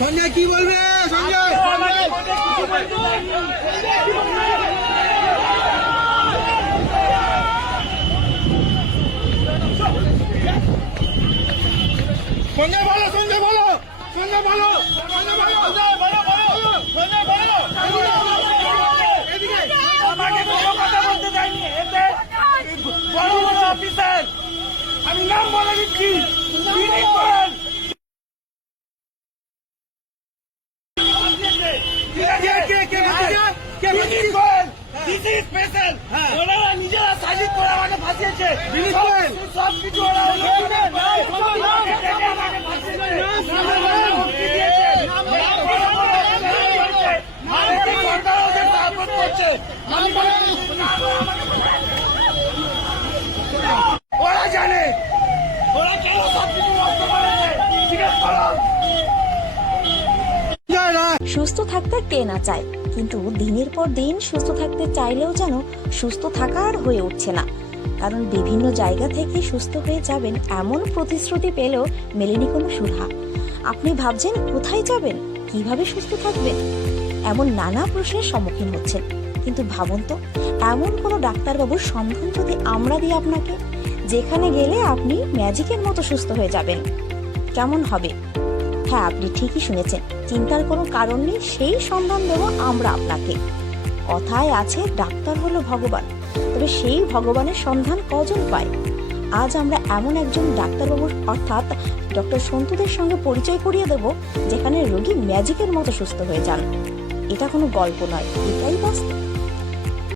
সঞ্জয় কি বলবে? সঞ্জয় সঞ্জয় বলো, সঞ্জয় বলো, সঞ্জয় বলো, সঞ্জয় বলো, সঞ্জয় বলো, সঞ্জয় বলো। আমাকে কোনো কথা বলতে দেয়নি, এতে বড় বড় অফিসার, আমি নাম বলে দিচ্ছি, তিনি করেন। ওনারা নিজেরা সাজিদ করে আমাকে ফাঁসিয়েছে, সব কিছু ওরা ওরা জানে, ওরা কেন সব কিছু নষ্ট করেছে। ঠিক আছে, সুস্থ থাকতে কে না চায়, কিন্তু দিনের পর দিন সুস্থ থাকতে চাইলেও যেন সুস্থ থাকা আর হয়ে উঠছে না। কারণ বিভিন্ন জায়গা থেকে সুস্থ হয়ে যাবেন এমন প্রতিশ্রুতি পেলেও মেলেনি কোনো সুরাহা। আপনি ভাবছেন কোথায় যাবেন, কিভাবে সুস্থ থাকবেন, এমন নানা প্রশ্নের সম্মুখীন হচ্ছেন। কিন্তু ভাবুন তো, এমন কোনো ডাক্তারবাবুর সন্ধান যদি আমরা দিই আপনাকে, যেখানে গেলে আপনি ম্যাজিকের মতো সুস্থ হয়ে যাবেন, কেমন হবে? হ্যাঁ, আপনি ঠিকই শুনেছেন, চিন্তার কোনো কারণ নেই, সেই সন্ধান দেব আমরা আপনাকে। কথায় আছে ডাক্তার হলো ভগবান, তবে সেই ভগবানের সন্ধান কজন পায়? আজ আমরা এমন একজন ডাক্তারবাবুর অর্থাৎ ডক্টর সন্তুদের সঙ্গে পরিচয় করিয়ে দেব, যেখানে রোগী ম্যাজিকের মতো সুস্থ হয়ে যান। এটা কোনো গল্প নয়, এটাই বাস্তব।